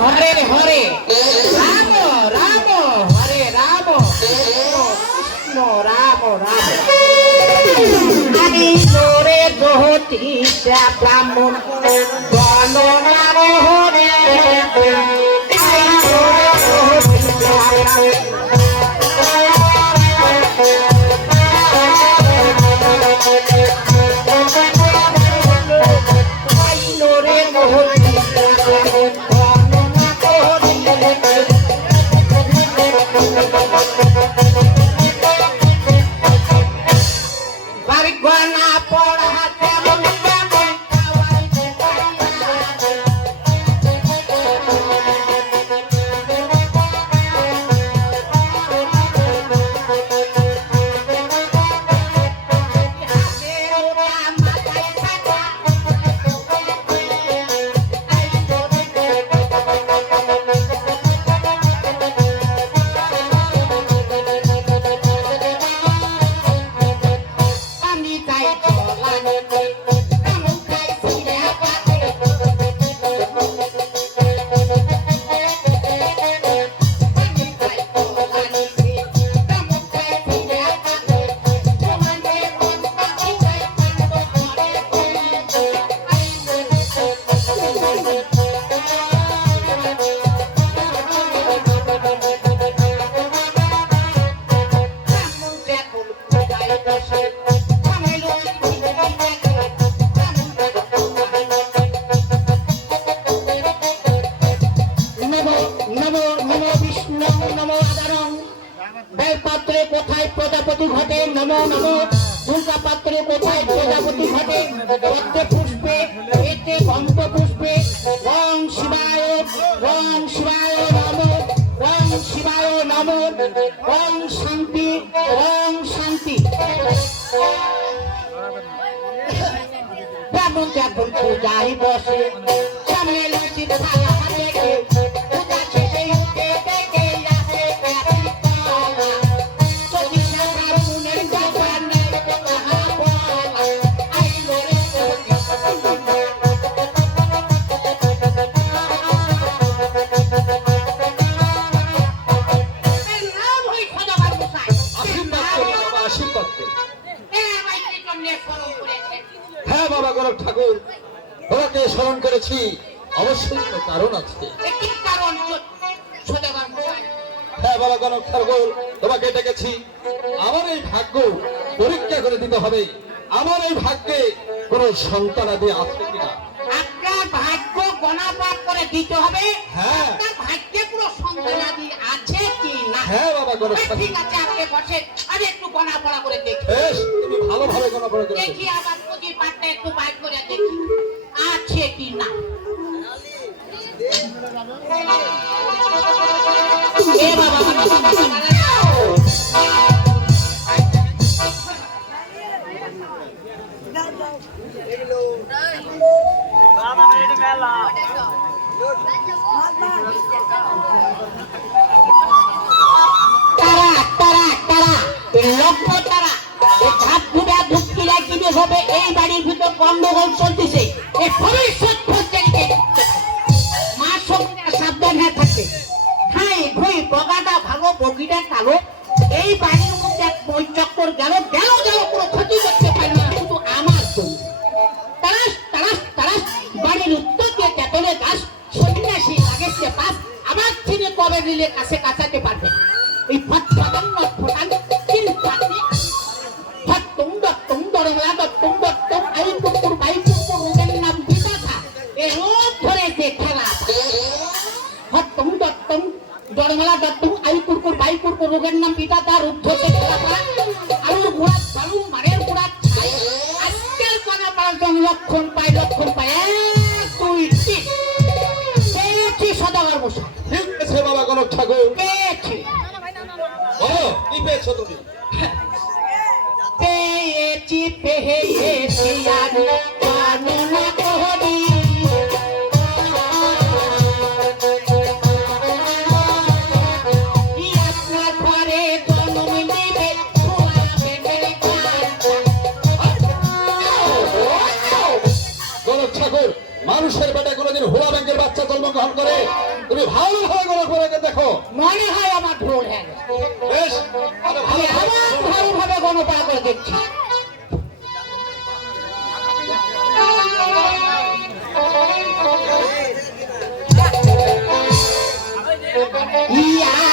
হরে হরে। রাম রাম হরে রাম। কৃষ্ণ রাম রাম। রে গহতি ব্রাহ্মণ। শিবায় রং শিবায় নম রং শিবায় নম রং শান্তি রং শান্তি। ব্রাহ্মণ বসে। হ্যাঁ বাবা গরব ঠাকুর বাবাকে স্মরণ করেছি। অবশ্যই কোনো কারণ আছে? হ্যাঁ বাবা গণক ঠাকুর তোমাকে ডেকেছি। আমার এই ভাগ্য পরীক্ষা করে দিতে হবে। আমার এই ভাগ্যে কোনো সন্তানাদি আছে কিনা? আপনার ভাগ্য গণাপাত করে দিতে হবে। হ্যাঁ। ঠিক আছে আপনি বসে আমি একটু গণা পড়া করে দেখি। বেশ তুমি ভালোভাবে গণনা করে দেখি আমার পুঁজি পাটটা একটু বাইর করে দেখি। আছে কি না? এ বাবা, হবে, এই বাড়ির ভিতর গন্ডগোল চলতেছে। এই মা সাবধান হয়ে ভুই বগাটা ভালো, বগিটা কালো। এই বাড়ির মধ্যে এক গেল গেল গেল ক্ষতি করতে শুধু আমার জন্য। তারাস তারাস তারাস বাড়ির উত্তর দিয়ে তেতলে গাছ, সন্ন্যাসী সে পাস আবার ছিনে কবে নিলে কাছে কাছাতে কুকুর বাই নাম পিতা তার রূপ ধরতে খেলা করা বালু মারের গুড়া ছাই। আজকের কানা পাল্টন লক্ষণ পাই লক্ষণ পাই এক দুই তিন। পেয়েছি সদাগর মশাই? ঠিক আছে বাবা গণক ঠাকুর। পেয়েছি বলো কি পেয়েছ তুমি? পেয়েছি পেয়েছি আমি বেটা কোনোদিন হোলা ব্যাংকের বাচ্চা জন্মগ্রহণ করে তুমি গণক বলাকে দেখো। মনে হয় আমার ভুল হ্যাঁ বেশ আমি আবার ভালোভাবে গণপড়া করে দেখছি। ইয়া!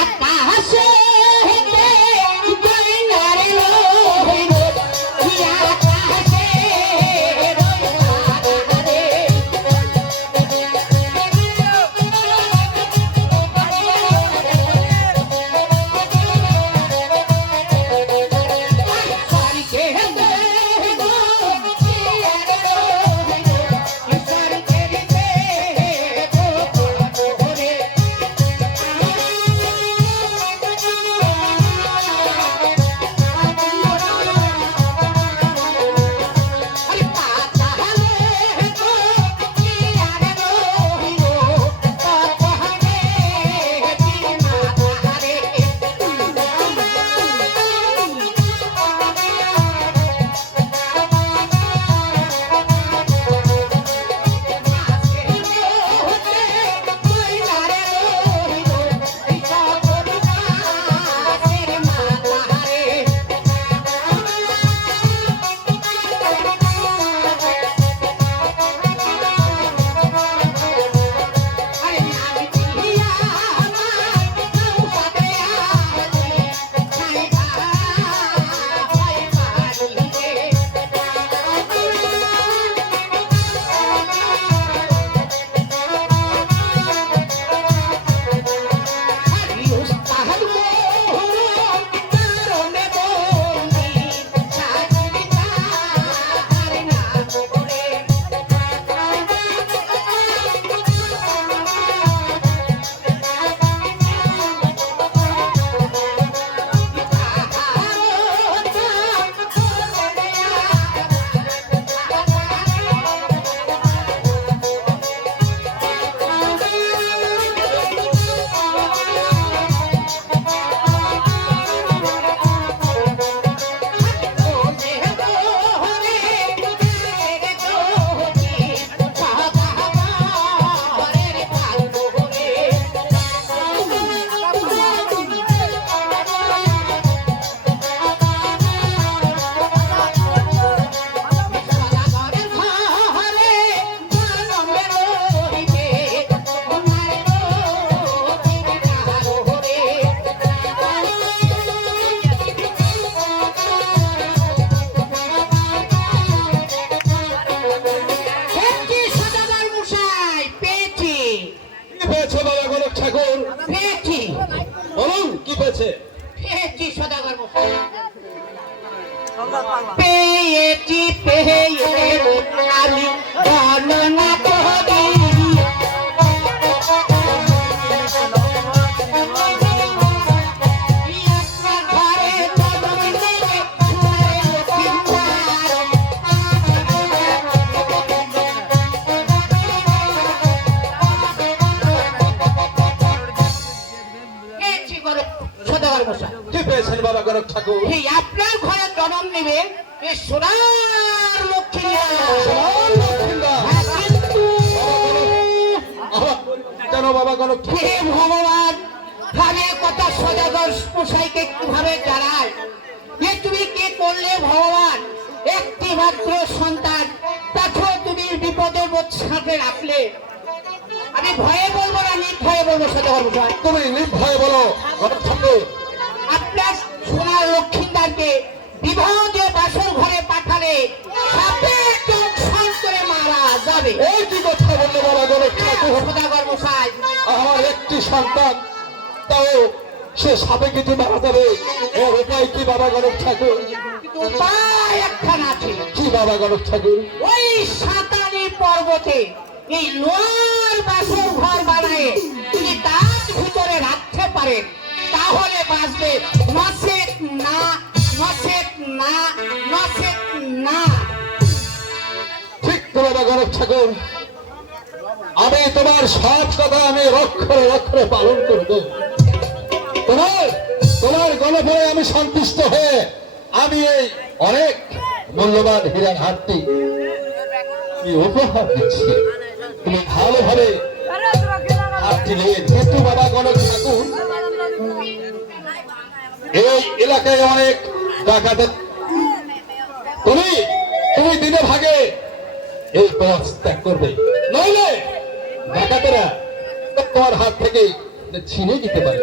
পেয়েছি পেয়ে আমি আপনার ঘরে জন্ম নেবে সোনার লক্ষ্মী কেন বাবা ঠাকুর হে ভগবান ভাবে কথা সদাগর মশাইকে কীভাবে জানায়? যে তুমি কি করলে ভগবান? একটি মাত্র সন্তান তাকেও তুমি বিপদের সাথে রাখলে। আমি ভয়ে বলব না নির্ভয়ে বলব সদাগর তুমি নির্ভয়ে বলো। দিয়ে বাসর ঘরে পাঠালে সাপে দংশন করে মারা যাবে। এই কি কথা বললে বাবা? গণক ঠাকুর মশাই। আমার একটি সন্তান তাও সে সাপে কিছু মারা যাবে। এর উপায় কি বাবা গণক ঠাকুর? উপায় একখান আছে। কি বাবা গণক ঠাকুর? ওই সাঁতারি পর্বতে এই লোয়ার বাসর ঘর বানায় যদি তার ভিতরে রাখতে পারেন তাহলে বাঁচবে। নসেক না না নসেক না ঠিক তো বাবা গণক ঠাকুর, আমি তোমার সব কথা আমি রক্ষরে রক্ষরে পালন করব। তোমার তোমার গণভরে আমি সন্তুষ্ট হয়ে আমি এই অনেক মূল্যবান হীরার আমি উপহার দিচ্ছি। তুমি ভালোভাবে হাটটি নিয়ে হেতু বাবা গণক ঠাকুর। এই এলাকায় অনেক ডাকাতের তুমি তুমি দিনে ভাগে এই পথ ত্যাগ করবে। নইলে ডাকাতেরা তোমার হাত থেকে ছিনে দিতে পারে।